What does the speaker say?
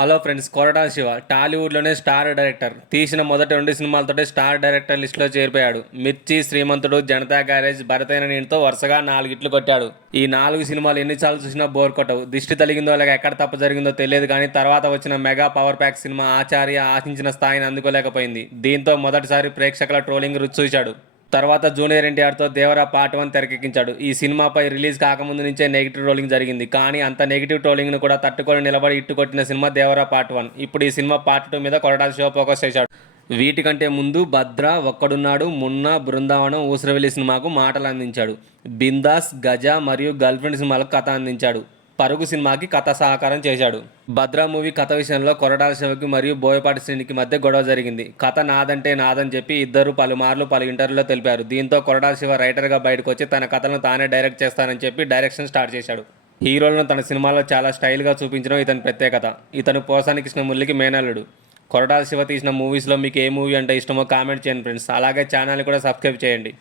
Hello friends, Koratala Siva టాలీవుడ్లోనే star director. తీసిన మొదటి 2 సినిమాలతోటే స్టార్ డైరెక్టర్ లిస్టులో చేరిపోయాడు. మిర్చి, శ్రీమంతుడు, జనతా గ్యారేజ్, భరతైన నేనుతో వరుసగా 4 హిట్లు కొట్టాడు. ఈ 4 సినిమాలు ఎన్నిసార్లు చూసినా బోర్ కొట్టవు. దిష్టి తగిలిందో లేక ఎక్కడ తప్పు జరిగిందో తెలియదు కానీ తర్వాత వచ్చిన మెగా పవర్ ప్యాక్ సినిమా ఆచార్య ఆశించిన స్థాయిని అందుకోలేకపోయింది. దీంతో మొదటిసారి ప్రేక్షకుల ట్రోలింగ్ రుచి చూశాడు. తర్వాత జూనియర్ ఎన్టీఆర్తో దేవరా పార్ట్ 1 తెరకెక్కించాడు. ఈ సినిమాపై రిలీజ్ కాకముందు నుంచే నెగిటివ్ ట్రోలింగ్ జరిగింది. కానీ అంత నెగిటివ్ ట్రోలింగ్ను కూడా తట్టుకొని నిలబడి ఇట్టుకొట్టిన సినిమా దేవరా పార్ట్ 1. ఇప్పుడు ఈ సినిమా పార్ట్ 2 మీద కొరటాల శివ ఫోకస్ చేశాడు. వీటికంటే ముందు భద్ర, ఒక్కడున్నాడు, మున్నా, బృందావనం, ఊసరవెల్లి సినిమాకు మాటలు అందించాడు. బిందాస్, గజ మరియు గర్ల్ ఫ్రెండ్ సినిమాలకు కథ అందించాడు. పరుగు సినిమాకి కథ సహకారం చేశాడు. భద్ర మూవీ కథ విషయంలో కొరటాల శివకి మరియు బోయపాటి శ్రీనికి మధ్య గొడవ జరిగింది. కథ నాదంటే నాదని చెప్పి ఇద్దరు పలుమార్లు పలు ఇంటర్వ్యూలో తెలిపారు. దీంతో కొరటాల శివ రైటర్గా బయటకు వచ్చి తన కథలను తానే డైరెక్ట్ చేస్తానని చెప్పి డైరెక్షన్ స్టార్ట్ చేశాడు. హీరోలను తన సినిమాలో చాలా స్టైల్గా చూపించడం ఇతని ప్రత్యేకత. ఇతను పోసాని కృష్ణమురళికి మేనల్లుడు. కొరటాల శివ తీసిన మూవీస్లో మీకు ఏ మూవీ అంటే ఇష్టమో కామెంట్ చేయండి ఫ్రెండ్స్. అలాగే ఛానల్ని కూడా సబ్స్క్రైబ్ చేయండి.